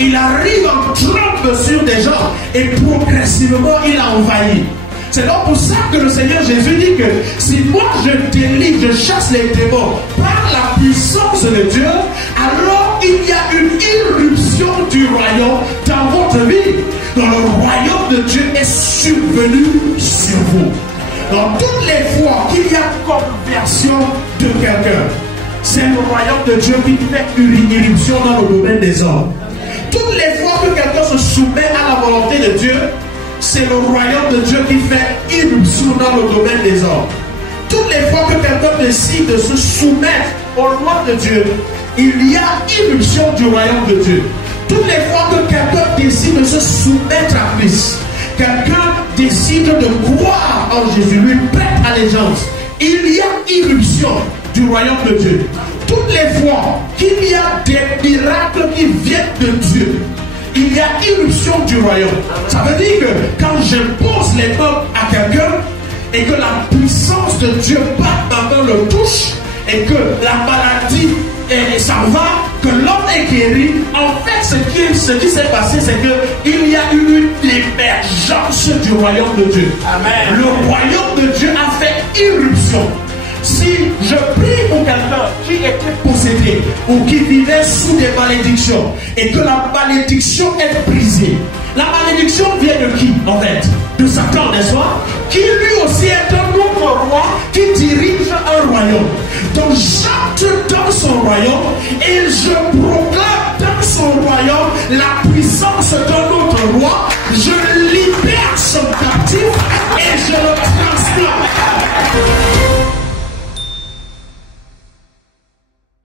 Il arrive en trompe sur des gens et progressivement il a envahi. C'est donc pour ça que le Seigneur Jésus dit que si moi je délivre, je chasse les démons par la puissance de Dieu, alors il y a une irruption du royaume dans votre vie. Donc le royaume de Dieu est survenu sur vous. Donc toutes les fois qu'il y a conversion de quelqu'un, c'est le royaume de Dieu qui fait une irruption dans le domaine des hommes. Toutes les fois que quelqu'un se soumet à la volonté de Dieu, c'est le royaume de Dieu qui fait irruption dans le domaine des hommes. Toutes les fois que quelqu'un décide de se soumettre aux lois de Dieu, il y a irruption du royaume de Dieu. Toutes les fois que quelqu'un décide de se soumettre à Christ, quelqu'un décide de croire en Jésus, lui prête allégeance, il y a irruption du royaume de Dieu. Toutes les fois qu'il y a des miracles qui viennent de Dieu, il y a irruption du royaume. Ça veut dire que quand j'impose les mains à quelqu'un et que la puissance de Dieu par ma main le touche et que la maladie s'en va, que l'homme est guéri, en fait ce qui s'est passé, c'est qu'il y a eu une émergence du royaume de Dieu. Amen. Le royaume de Dieu a fait irruption. Si je prie pour quelqu'un qui était possédé ou qui vivait sous des malédictions et que la malédiction est brisée, la malédiction vient de qui en fait? De Satan, n'est-ce pas? Qui lui aussi est un autre roi qui dirige un royaume. Donc j'entre dans son royaume et je proclame dans son royaume la puissance d'un autre roi. Je libère son captif et je le transforme.